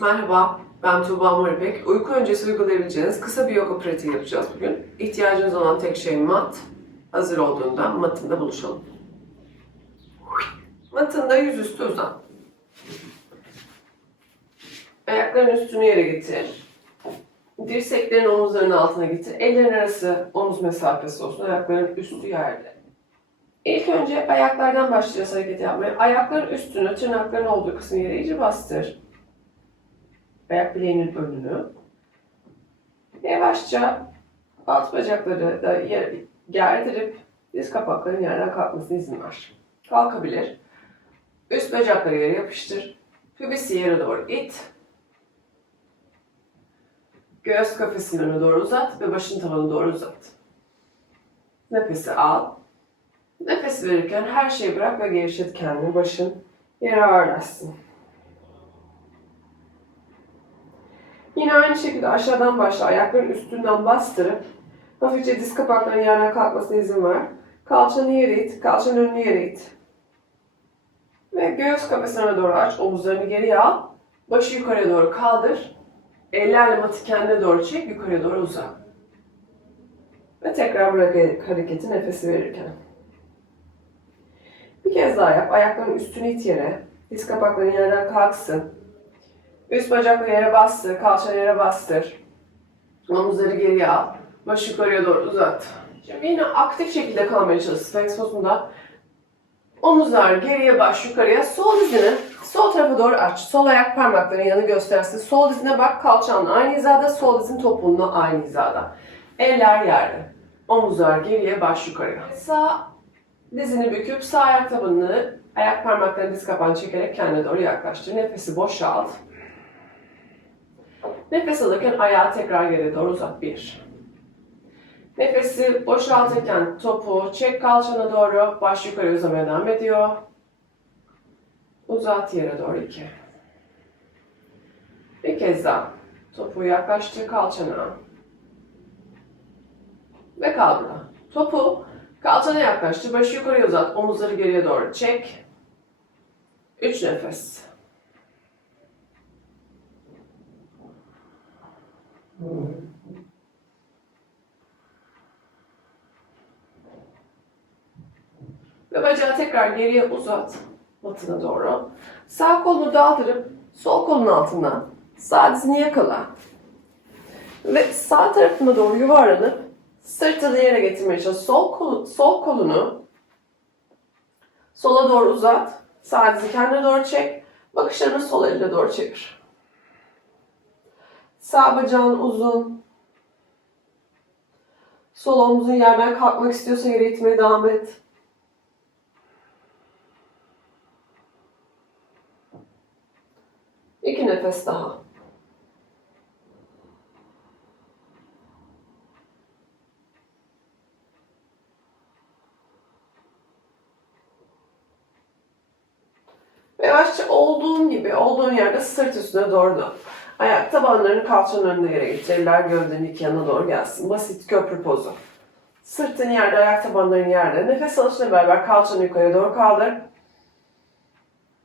Merhaba, ben Tuğba Moripek. Uyku öncesi uygulayabileceğiniz kısa bir yoga pratiği yapacağız bugün. İhtiyacınız olan tek şey mat. Hazır olduğunda matında buluşalım. Matında yüzüstü uzan. Ayakların üstünü yere getir. Dirseklerin omuzlarının altına getir. Ellerin arası omuz mesafesi olsun. Ayakların üstü yerde. İlk önce ayaklardan başlayacağız hareket yapmaya. Ayakların üstünü, tırnakların olduğu kısmı yere iyice bastır. Ayak bileğinin önünü. Yavaşça alt bacakları da gerdirip diz kapakların yerden kalkmasına izin ver. Kalkabilir. Üst bacakları yere yapıştır. Pubisi yere doğru it. Göğüs kafesini öne doğru uzat ve başın tavanı doğru uzat. Nefesi al. Nefes verirken her şeyi bırak ve gevşet kendini. Başın yere ağırlaşsın. Yine aynı şekilde aşağıdan başla. Ayakların üstünden bastırıp hafifçe diz kapaklarının yerden kalkmasına izin ver. Kalçanı yere it, kalçanın önünü yere it. Ve göğüs kafesine doğru aç, omuzlarını geriye al. Başı yukarıya doğru kaldır. Ellerle matı kendine doğru çek, yukarıya doğru uzat. Ve tekrar bırak hareketi nefesi verirken. Bir kez daha yap. Ayakların üstünü it yere. Diz kapakların yerden kalksın. Üst bacakları yere bastır. Kalçanı yere bastır. Omuzları geriye al. Baş yukarıya doğru uzat. Şimdi yine aktif şekilde kalmaya çalış. Sphinx pozunda. Omuzlar geriye baş yukarıya. Sol dizini sol tarafa doğru aç. Sol ayak parmakların yanı göstersin. Sol dizine bak. Kalçanla aynı hizada. Sol dizin topuğunla aynı hizada. Eller yerde. Omuzlar geriye baş yukarıya. Sağ Dizini büküp sağ ayak tabanını ayak parmaklarını diz kapağını çekerek kendine doğru yaklaştır. Nefesi boşalt. Nefes alırken ayağı tekrar geriye doğru uzat. Bir. Nefesi boşaltırken topuğu çek kalçana doğru. Baş yukarı uzamaya devam ediyor. Uzat yere doğru. iki. Bir kez daha. Topuğu yaklaştır kalçana. Ve kal. Topuğu Kalçana yaklaştır. Başı yukarıya uzat. Omuzları geriye doğru çek. Üç nefes. Ve bacağı tekrar geriye uzat. Batına doğru. Sağ kolunu daldırıp sol kolun altından sağ dizini yakala. Ve sağ tarafına doğru yuvarlanıp Sırtını yere getirmeye çalış. Sol, kolu, sol kolunu sola doğru uzat. Sağ dizi kendine doğru çek. Bakışlarını sol eline doğru çevir. Sağ bacağın uzun. Sol omzun yerden kalkmak istiyorsa yere itmeye devam et. İki nefes daha. Yavaşça olduğun gibi, olduğun yerde sırt üstüne doğru dön. Ayak tabanlarını kalçanın önüne yere getir. Eller gövdenin iki yanına doğru gelsin. Basit köprü pozu. Sırtın yerde, ayak tabanların yerde. Nefes alışla beraber kalçanı yukarı doğru kaldır.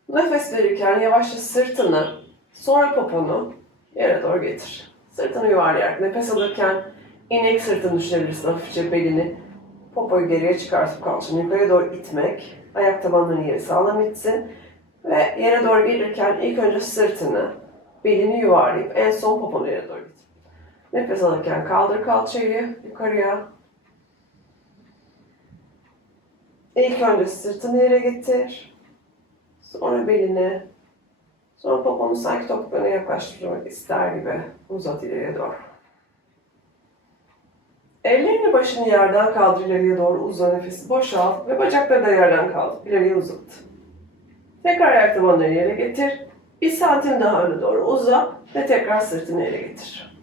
Nefes verirken yavaşça sırtını, sonra poponu yere doğru getir. Sırtını yuvarlayarak nefes alırken inek sırtını düşünebilirsin. Hafifçe belini, popoyu geriye çıkartıp kalçanı yukarı doğru itmek. Ayak tabanlarının yeri sağlam itsin. Ve yere doğru gelirken ilk önce sırtını, belini yuvarlayıp en son poponu yere doğru git. Nefes alırken kaldır kalçayı yukarıya. İlk önce sırtını yere getir. Sonra belini. Sonra poponu sanki topuklarına yaklaştırmak ister gibi uzat ileriye doğru. Ellerini başını yerden kaldır ileriye doğru uzan nefesi boşalt ve bacakları da yerden kaldır. İleriye uzat. Tekrar ayak tabanlarını yere getir. Bir santim daha öne doğru uza ve tekrar sırtını yere getir.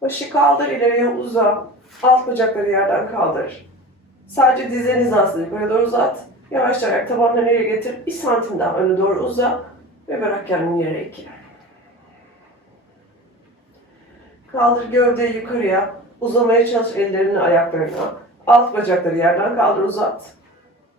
Başı kaldır, ileriye uza. Alt bacakları yerden kaldır. Sadece dizlerin hizasını yukarı doğru uzat. Yavaşça ayak tabanlarını yere getir. Bir santim daha öne doğru uza ve bırak kendini yere iki. Kaldır gövdeyi yukarıya. Uzamaya çalış ellerini ayaklarına. Alt bacakları yerden kaldır uzat.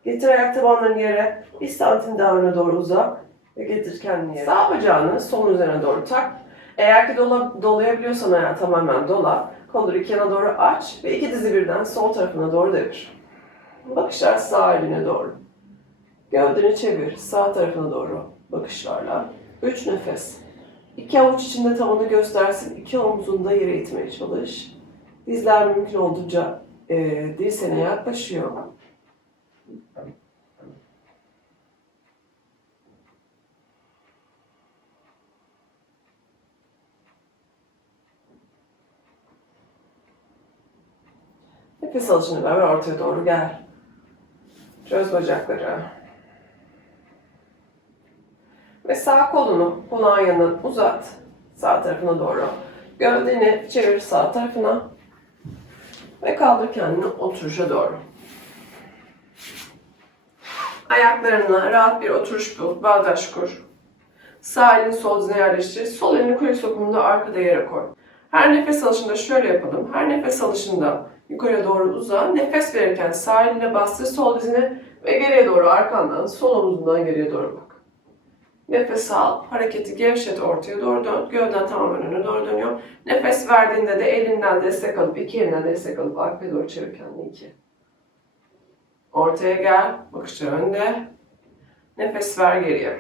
Getir ayak tabanlarını yere. Bir santim daha öne doğru uzat. Ve getir kendini yere. Sağ bacağını solun üzerine doğru tak. Eğer ki dola, dolayabiliyorsan ayağı tamamen dola. Kolları iki yana doğru aç ve iki dizi birden sol tarafına doğru devir. Bakışlar sağ eline doğru. Gövdeni çevir sağ tarafına doğru bakışlarla. Üç nefes. İki avuç içinde tavanı göstersin. İki omzunu da yere itmeye çalış. Dizler mümkün olduğunca e, dirseğine yaklaşıyor. Nefes alışını ver ve ortaya doğru gel. Çöz bacakları. Ve sağ kolunu kulağın yanından uzat. Sağ tarafına doğru. Gövdeni çevir sağ tarafına. Ve kaldır kendini oturuşa doğru. Ayaklarına rahat bir oturuş bul. Bağdaş kur. Sağ elini sol dizine yerleştir. Sol elini kuyruk sokumunda arkada yere koy. Her nefes alışında şöyle yapalım. Her nefes alışında yukarıya doğru uza. Nefes verirken sağ eline bastır sol dizine ve geriye doğru arkandan, sol omuzundan geriye doğru bak. Nefes al, hareketi gevşet ortaya doğru dön. Gövden tamamen öne doğru dönüyor. Nefes verdiğinde de elinden destek alıp, iki elinden destek alıp arkaya doğru çevir kendini iki. Ortaya gel, bakışlar önde. Nefes ver geriye.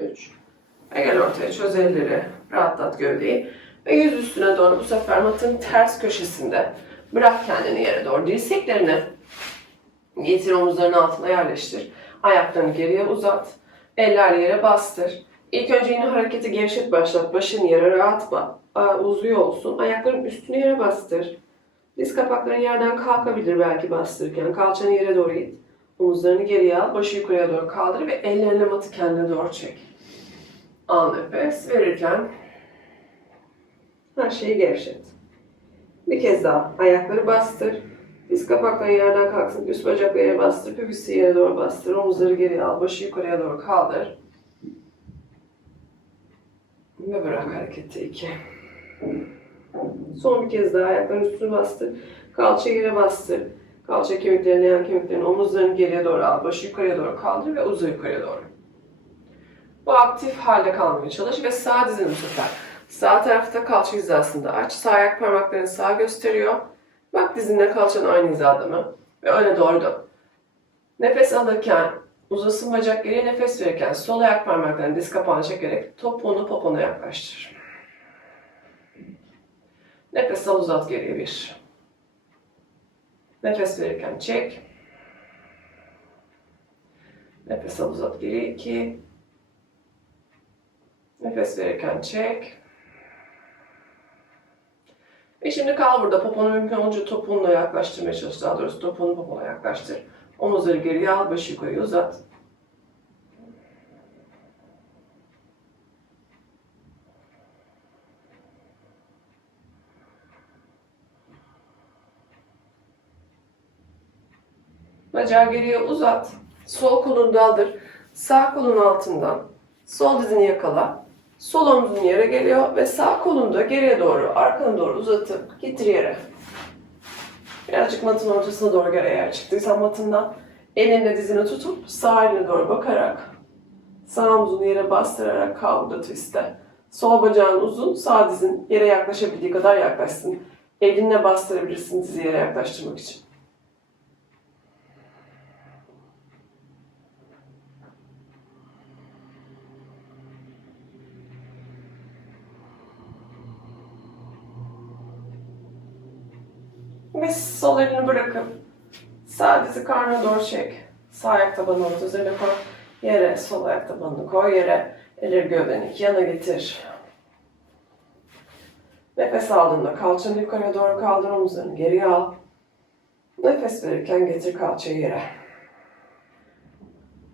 Üç. Ve gel ortaya çöz elleri, rahatlat gövdeyi. Ve yüz üstüne doğru bu sefer matın ters köşesinde. Bırak kendini yere doğru. Dirseklerini getir omuzların altına yerleştir. Ayaklarını geriye uzat. Eller yere bastır. İlk önce yine hareketi gevşet başlat. Başın yere rahat ba- uzuyor olsun. Ayakların üstünü yere bastır. Diz kapakların yerden kalkabilir belki bastırırken. Kalçanı yere doğru it. Omuzlarını geriye al. Başı yukarıya doğru kaldır ve ellerine matı kendine doğru çek. Al nefes verirken her şeyi gevşet. Bir kez daha ayakları bastır. Diz kapakları yerden kalksın. Üst bacakları yere bastır. Pubisi yere doğru bastır. Omuzları geriye al. Başı yukarıya doğru kaldır. Ve bırak hareketi iki. Son bir kez daha ayakların üstünü bastır. Kalça yere bastır. Kalça kemiklerini, yan kemiklerini, omuzlarını geriye doğru al. Başı yukarıya doğru kaldır ve uza yukarıya doğru. Bu aktif halde kalmaya çalış ve sağ dizini sefer. Sağ tarafta kalça hizasında aç. Sağ ayak parmaklarını sağa gösteriyor. Bak dizinle kalçan aynı hizada mı? Ve öne doğru dön. Nefes alırken uzasın bacak geriye nefes verirken sol ayak parmaklarını diz kapağına çekerek topuğunu popona yaklaştır. Nefes al uzat geriye bir. Nefes verirken çek. Nefes al uzat geriye iki. Nefes verirken çek. Ve şimdi kal burada. Poponu mümkün olunca topuğunla yaklaştırmaya çalış. Daha doğrusu topuğunu popona yaklaştır. Omuzları geriye al, başı yukarıya uzat. Bacağı geriye uzat. Sol kolunu daldır. Sağ kolun altından. Sol dizini yakala. Sol omzun yere geliyor ve sağ kolunu da geriye doğru, arkana doğru uzatıp getir yere. Birazcık matın ortasına doğru gel eğer çıktıysan matından. Elinle dizini tutup sağ eline doğru bakarak sağ omzunu yere bastırarak kal burada twist'te. Sol bacağın uzun, sağ dizin yere yaklaşabildiği kadar yaklaşsın. Elinle bastırabilirsin dizi yere yaklaştırmak için. Ve sol elini bırakıp sağ dizi karnına doğru çek. Sağ ayak tabanını üzerine koy. Yere, sol ayak tabanını koy yere. Elleri gövdeni yana getir. Nefes aldığında kalçanı yukarıya doğru kaldır, omuzlarını geriye al. Nefes verirken getir kalçayı yere.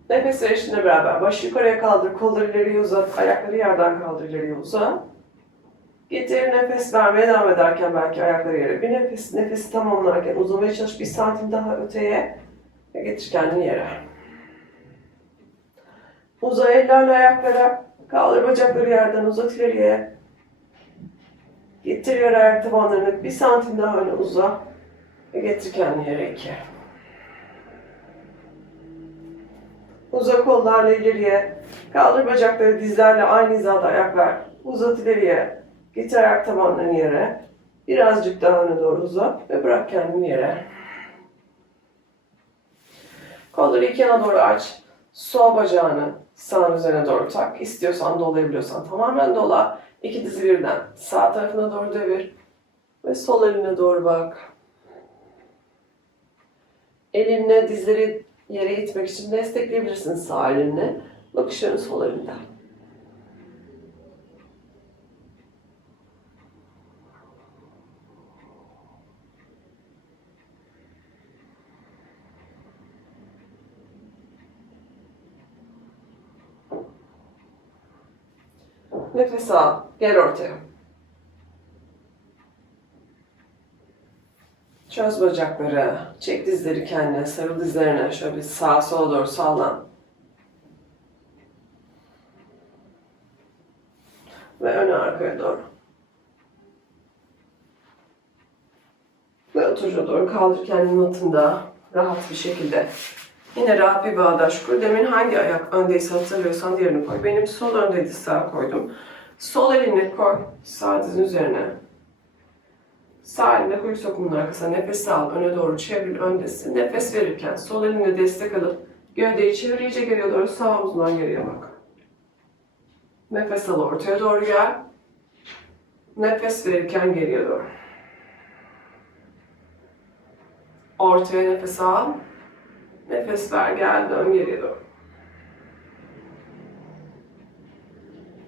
Nefes verişinle beraber başı yukarıya kaldır, kolları ileriye uzat, ayakları yerden kaldır, ileriye uzat. Getir nefes vermeye devam ederken belki ayakları yere. Bir nefes, nefesi tamamlarken uzamaya çalış bir santim daha öteye ve getir kendini yere. Uza ellerle ayaklara, kaldır bacakları yerden uzat ileriye. Getir yere ayak tabanlarını bir santim daha öne uza ve getir kendini yere iki. Uza kollarla ileriye. Kaldır bacakları dizlerle aynı hizada ayaklar. Uzat ileriye. Getir ayak tabanlarını yere. Birazcık daha öne doğru uzat ve bırak kendini yere. Kolları iki yana doğru aç. Sol bacağını sağın üzerine doğru tak. İstiyorsan dolayabiliyorsan tamamen dola. İki dizi birden sağ tarafına doğru devir. Ve sol eline doğru bak. Elinle dizleri yere itmek için destekleyebilirsin sağ elinle. Bakışların sol elinde. Nefes al. Gel ortaya. Çöz bacakları. Çek dizleri kendine. Sarıl dizlerine. Şöyle bir sağa sola doğru sallan. Ve öne arkaya doğru. Ve oturuca doğru kaldır kendini altında. Rahat bir şekilde. Yine rahat bir bağdaş kur. Demin hangi ayak öndeyse hatırlıyorsan diğerini koy. Benim sol öndeydi sağ koydum. Sol elini koy sağ dizin üzerine. Sağ elinle kuyruk sokumunun arkasına nefes al. Öne doğru çevir öndesin. Nefes verirken sol elinle destek alıp gövdeyi çevir iyice geriye doğru sağ omzundan geriye bak. Nefes al ortaya doğru gel. Nefes verirken geriye doğru. Ortaya nefes al. Nefes ver gel dön geriye doğru.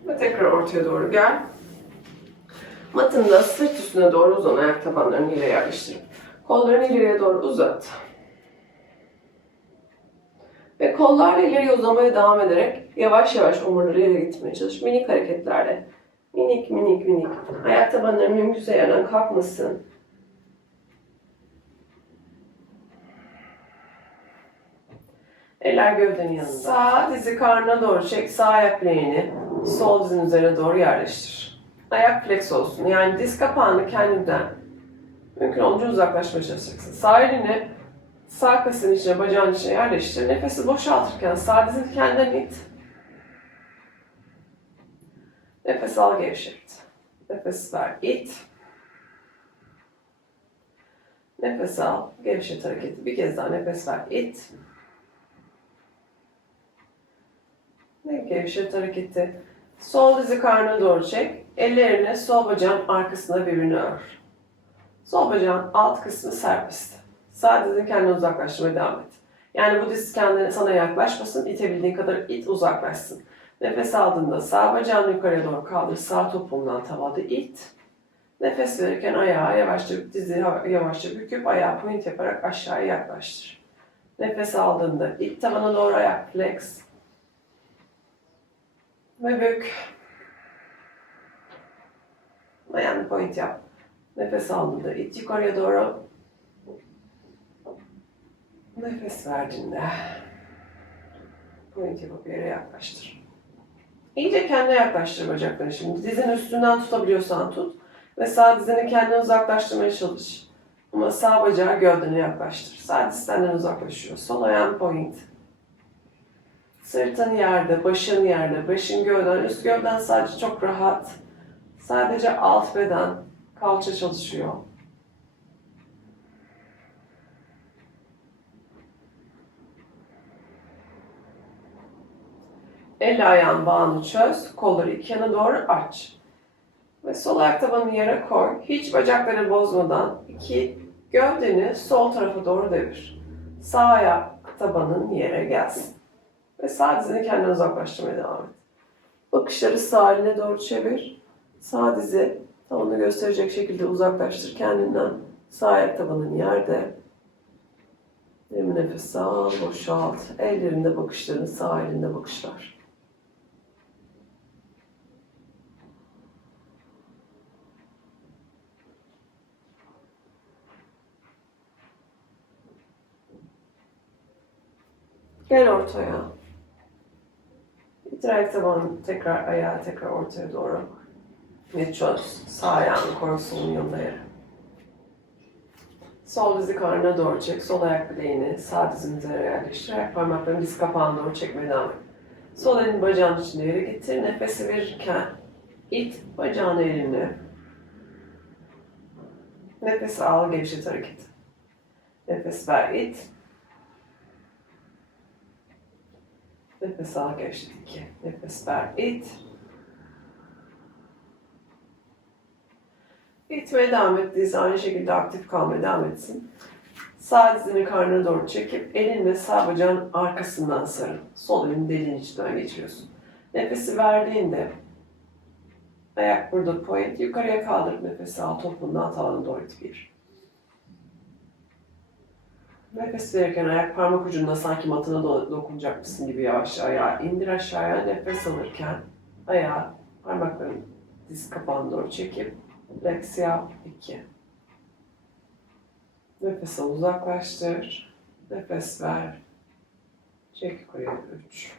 Ve tekrar ortaya doğru gel. Matında sırt üstüne doğru uzan ayak tabanlarını yere yerleştirip kollarını ileriye doğru uzat. Ve kollarla ileriye uzamaya devam ederek yavaş yavaş omurları yere gitmeye çalış. Minik hareketlerle. Minik minik minik. Ayak tabanları mümkünse yerden kalkmasın. Eller gövdenin yanında. Sağ dizi karnına doğru çek. Sağ ayak bileğini sol dizin üzerine doğru yerleştir. Ayak flex olsun. Yani diz kapağını kendinden mümkün olunca uzaklaşmaya çalışacaksın. Sağ elini sağ kasın içine, bacağın içine yerleştir. Nefesi boşaltırken sağ dizini kendinden it. Nefes al, gevşet. Nefes ver, it. Nefes al, gevşet hareketi. Bir kez daha nefes ver, it. Ve gevşet hareketi. Sol dizi karnına doğru çek. Ellerini sol bacağın arkasına birbirine ör. Sol bacağın alt kısmı serbest. Sağ dizini kendine uzaklaştırmaya devam et. Yani bu diz kendine sana yaklaşmasın, itebildiğin kadar it uzaklaşsın. Nefes aldığında sağ bacağını yukarıya doğru kaldır, sağ topuğundan tavada it. Nefes verirken ayağı yavaşça, dizi yavaşça büküp ayağı point yaparak aşağıya yaklaştır. Nefes aldığında it tavana doğru ayak flex. Ve bük. Ayağını point yap. Nefes aldığında it yukarıya doğru. Nefes verdiğinde point yapıp yere yaklaştır. İyice kendine yaklaştır bacaklarını şimdi. Dizin üstünden tutabiliyorsan tut. Ve sağ dizini kendine uzaklaştırmaya çalış. Ama sağ bacağı gövdene yaklaştır. Sağ diz senden uzaklaşıyor. Sol ayağın point. Sırtın yerde, başın yerde, başın gövden, üst gövden sadece çok rahat. Sadece alt beden, kalça çalışıyor. El ayağın bağını çöz, kolları iki yana doğru aç. Ve sol ayak tabanını yere koy. Hiç bacakları bozmadan iki gövdeni sol tarafa doğru devir. Sağ ayak tabanın yere gelsin. Ve sağ dizini kendine uzaklaştırmaya devam et. Bakışları sağ eline doğru çevir. Sağ dizi tavanı gösterecek şekilde uzaklaştır kendinden. Sağ ayak tabanın yerde. Derin nefes al, boşalt. Ellerinde bakışların, sağ elinde bakışlar. Gel ortaya. İtir ayak tabanı tekrar ayağı tekrar ortaya doğru. Ve çöz. Sağ ayağını koy solun yanında yere. Sol dizi karnına doğru çek. Sol ayak bileğini sağ dizin üzerine yerleştir. Ayak parmaklarını diz kapağına doğru çekmeye devam et. Sol elini bacağın içine yere getir. Nefesi verirken it bacağını elinle. Nefes al, gevşet hareket. Nefes ver, it. Nefes al, gevşet iki. Nefes ver, it. İtmeye devam et. Diz aynı şekilde aktif kalmaya devam etsin. Sağ dizini karnına doğru çekip elinle sağ bacağın arkasından sarın. Sol elini deliğin içinden geçiriyorsun. Nefesi verdiğinde ayak burada point. Yukarıya kaldırıp nefesi al. Topuğundan tavana doğru bir. Nefes verirken ayak parmak ucunda sanki matına do- dokunacakmışsın gibi yavaş ayağa indir aşağıya. Nefes alırken ayağı parmakların diz kapağına doğru çekip Flex yap 2. Nefes al uzaklaştır. Nefes ver. Çek yukarıya 3.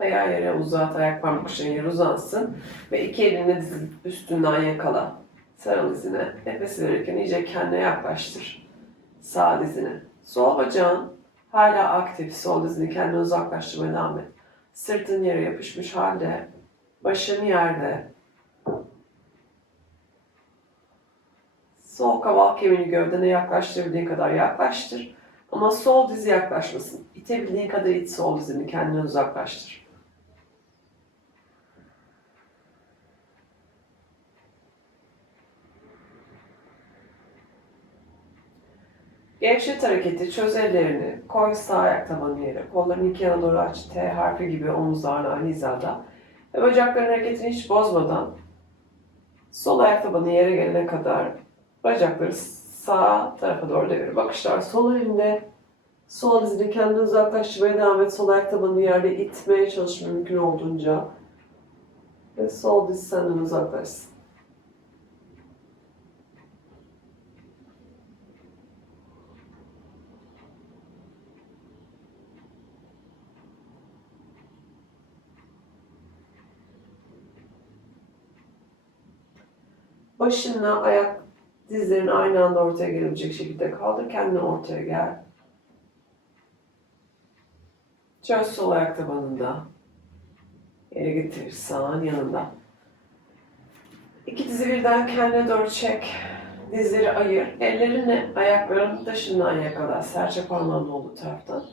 Ayağı yere uzat, ayak parmak uçların yere uzansın. Ve iki elini dizin üstünden yakala. Sarıl dizine. Nefes verirken iyice kendine yaklaştır. Sağ dizini. Sol bacağın hala aktif. Sol dizini kendine uzaklaştırmaya devam et. Sırtın yere yapışmış halde. Başın yerde. Sol kaval kemiğini gövdene yaklaştırabildiğin kadar yaklaştır. Ama sol dizi yaklaşmasın. İtebildiğin kadar it sol dizini kendine uzaklaştır. Gevşet hareketi, çöz ellerini, koy sağ ayak tabanı yere, kollarını iki yana doğru aç, T harfi gibi omuzlarla hizada. Ve bacakların hareketini hiç bozmadan sol ayak tabanı yere gelene kadar bacakları sağ tarafa doğru devir. Bakışlar sol elinde, sol dizini kendine uzaklaştırmaya devam et. Sol ayak tabanını yerde itmeye çalış mümkün olduğunca. Ve sol diz senden uzaklaşsın. Başınla ayak dizlerin aynı anda ortaya gelebilecek şekilde kaldır. Kendini ortaya gel. Çöz sol ayak tabanında. Yere getir sağın yanında. İki dizi birden kendine doğru çek. Dizleri ayır. Ellerini ayakların dışından yakala. Serçe parmağının olduğu taraftan.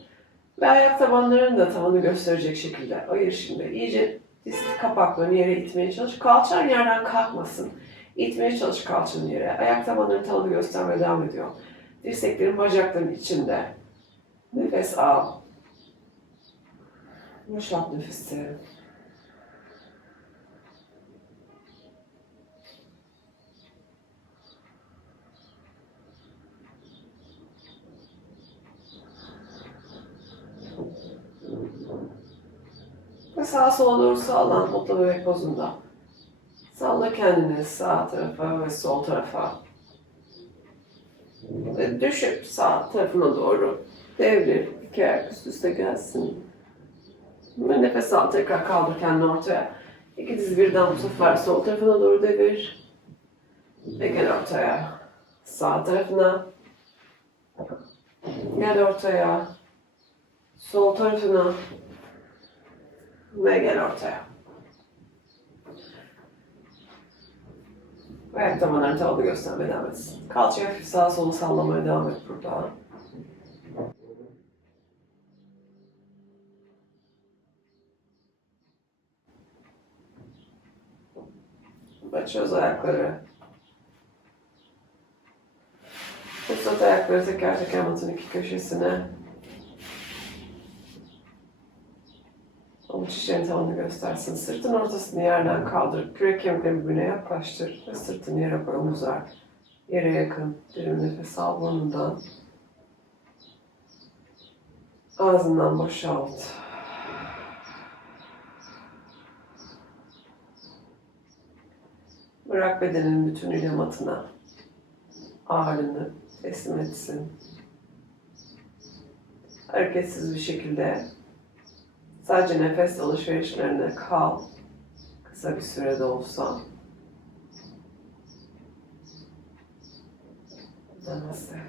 Ve ayak tabanlarını da tavanı gösterecek şekilde ayır şimdi. İyice diz kapaklarını yere itmeye çalış. Kalçan yerden kalkmasın. İtmeye çalış kalçanı yere. Ayak tabanları tavanı göstermeye devam ediyor. Dirseklerin bacakların içinde. Nefes al. Boşalt nefesi. Ve sağa sola doğru sallan mutlu bebek pozunda. Salla kendini sağ tarafa ve sol tarafa. Ve düşüp sağ tarafına doğru devir. İki ayak üst üste gelsin. Ve nefes al tekrar kaldır kendini ortaya. İki diz birden bu sefer sol tarafına doğru devir. Ve gel ortaya. Sağ tarafına. Gel ortaya. Sol tarafına. Ve gel ortaya. Ayak tabanlarını tavada göstermeye devam etsin. Kalçayı hafif sağa sola sallamaya devam et burada. Ve çöz ayakları. Uzat ayakları teker teker matın iki köşesine. Avuç içlerin tavanı göstersin. Sırtın ortasını yerden kaldırıp kürek kemiklerini birbirine yaklaştır. Ve sırtını yere koy omuzlar. Yere yakın. Derin nefes al burnundan. Ağzından boşalt. Bırak bedenin bütünüyle matına. Ağırlığını teslim etsin. Hareketsiz bir şekilde Sadece nefes alışverişlerine kal. Kısa bir sürede olsa. Namaste.